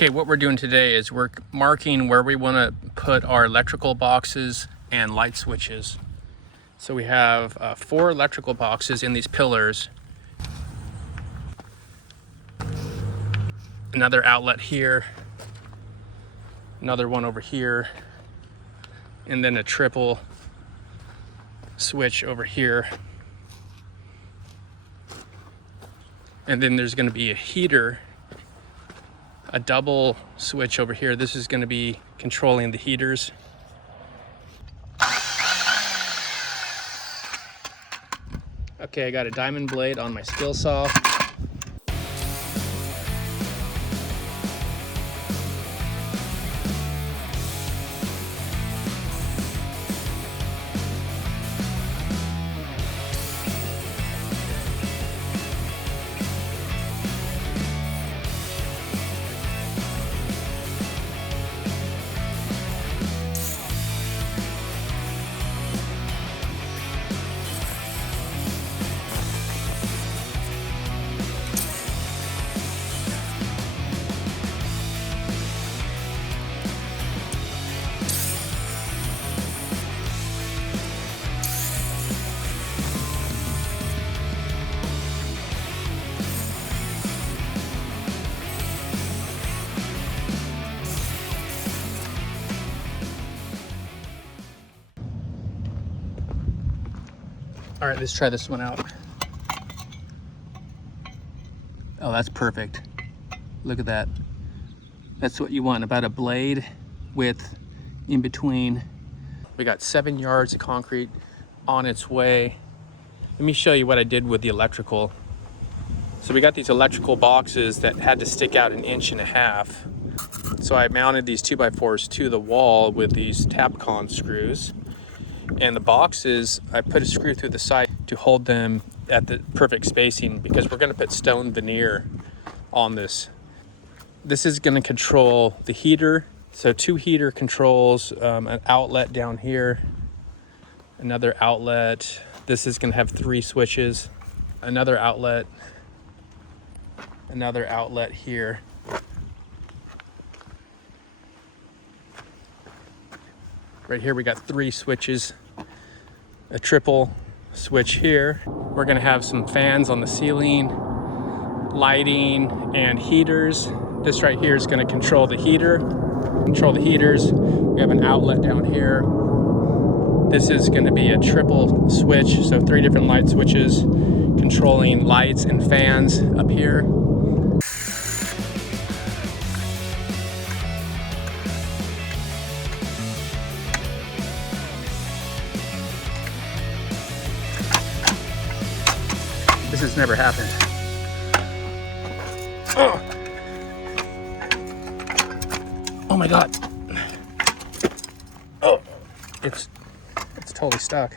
Okay, what we're doing today is we're marking where we want to put our electrical boxes and light switches. So we have 4 electrical boxes in these pillars. Another outlet here, another one over here, and then a triple switch over here. And then there's going to be a heater, a double switch over here. This is going to be controlling the heaters. Okay, I got a diamond blade on my skill saw. All right, let's try this one out. Oh, that's perfect. Look at that. That's what you want, about a blade width in between. We got 7 yards of concrete on its way. Let me show you what I did with the electrical. So we got these electrical boxes that had to stick out 1.5 inches. So I mounted these 2x4s to the wall with these Tapcon screws. And the boxes, I put a screw through the side to hold them at the perfect spacing because we're going to put stone veneer on this. This is going to control the heater. So 2 heater controls, an outlet down here, another outlet. This is going to have 3 switches, another outlet here. Right here we got 3 switches, a triple switch here. We're gonna have some fans on the ceiling, lighting, and heaters. This right here is gonna control the heaters. We have an outlet down here. This is gonna be a triple switch, so 3 different light switches controlling lights and fans up here. This has never happened. Oh my God. Oh, it's totally stuck.